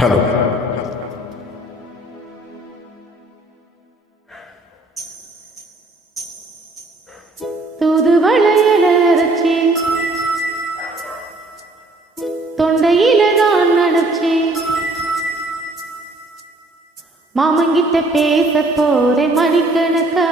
Hello. தூதுவளையல அரைச்சி தொண்டையில தான் நடச்சி மாமங்கிட்ட பேச போறேன் மணிக்கணக்கா.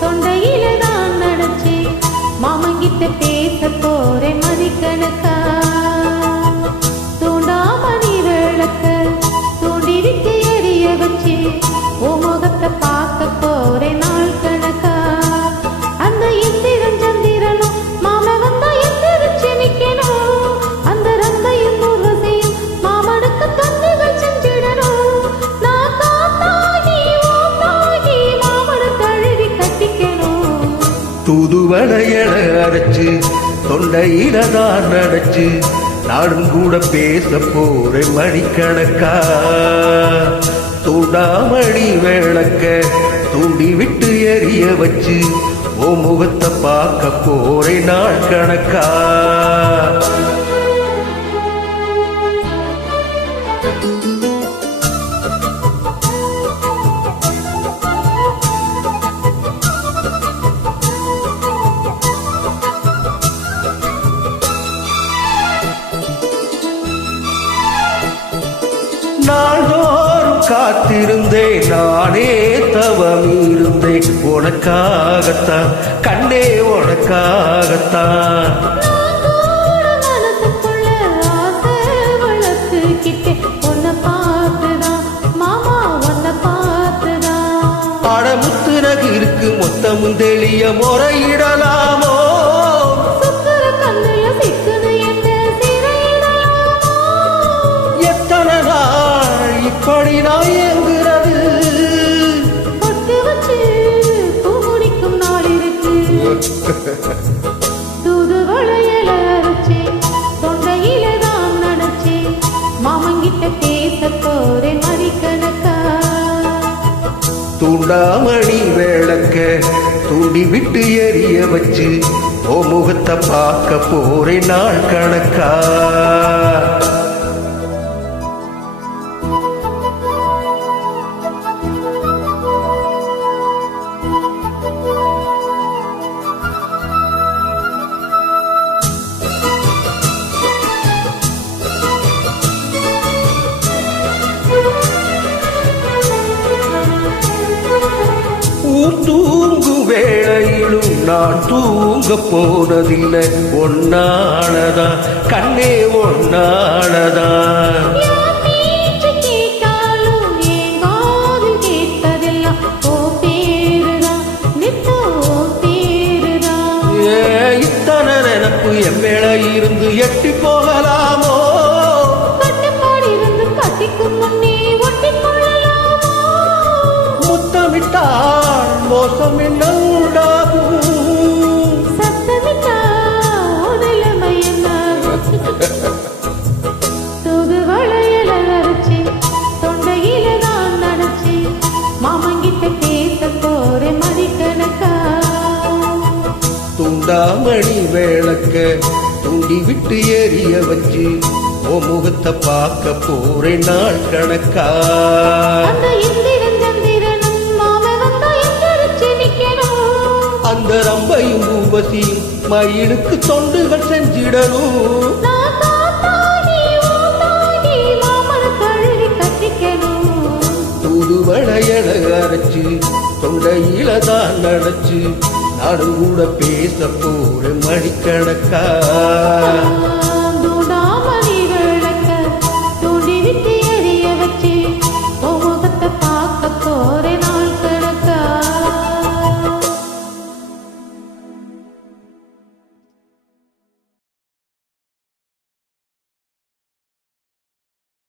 தொண்டையில தான் நடச்சி மாமங்கிட்ட பேச போறேன் மணிக்கணக்கா. தூண்டாமணி விளக்க தூண்டிவிட்டு எரிய வச்சு உன் முகத்தை பார்க்க போறேன் நாள் கணக்கா. அந்த இந்திரன் சந்திரனும் மாம வந்தா எந்திரிச்சு நிக்கணும். அந்த ரந்தையும் ஊர்வசையும் மாமனுக்கு தொண்டுகள் செஞ்சிடணும். நான் காத்தாகி ஓத்தாகி மாமனு தழுவி கட்டிக்கணும். தூதுவளையல அரைச்சு தொண்டையில தான் நடச்சு நாடும் கூட பேச போறேன் மணிக்கணக்கா. தூண்டாமணி விளக்க தூண்டி விட்டு எரிய வச்சு ஓ முகத்தை பார்க்க போறேன் நாள் கணக்கா. நாள்தோறும் காத்திருந்தேன் நானே தவம் இருந்தேன் உனக்காகத்தான் கண்ணே உனக்காகத்தான். மனசுக்குள்ள ஆசை வளர்த்துக்கிட்டே உன்னை பார்த்துதான் மாமா உன்னை பார்த்துதான். அடமுத்துனகு இருக்கு மொத்தமும் தெளிய முறையிடலாமோ. சுக்கர கண்ணுல சிக்குது என்ன சிறையிடலாமோ. எத்தனை நாள் இப்படி நான் எங்குறது. பொட்டு வச்சு பூ முடிக்கும் நாள் இருக்கு. தூதுவளையல அரைச்சி தொண்டையில தான் நடச்சி மாமங்கிட்ட பேச போறேன் மணிக்கணக்கா. தூண்டாமணி விளக்க தூண்டி விட்டு எரிய வச்சு ஓ முகத்தை பார்க்க போறேன் நாள் கணக்கா. தூங்கு வேளையிலும் நான் தூங்க போனதில்லை ஒன்னானதான் கண்ணே ஒன்னானதான். இத்தனை நினப்பு என் மேல இருந்து எட்டி போகலாமோ. முத்தமிட்டால் மோசம் என்ன உண்டாகும். தூதுவளையல அரைச்சி தொண்டையில தான் நடச்சி மாமங்கிட்ட பேச போறேன் மணிக்கணக்கா. தூண்டாமணி விளக்க தூண்டி விட்டு எரிய வச்சு ஓ முகத்தை பார்க்க போறேன் நாள் கணக்கா. அந்த இந்திரன் சந்திரனும் மாம வந்தா எந்திரிச்சு நிக்கணும். அந்த ரம்பையும் ஊபசியும் மயிலுக்கு தொண்டுகள் செஞ்சிடணும். நான் காத்தாகி ஓத்தாகி மாமனு தழுவி கட்டிக்கணும். தூதுவளையல அரைச்சு தொண்டையில தான் நடச்சு நாடு கூட பேச போற மணிக்கணக்கா.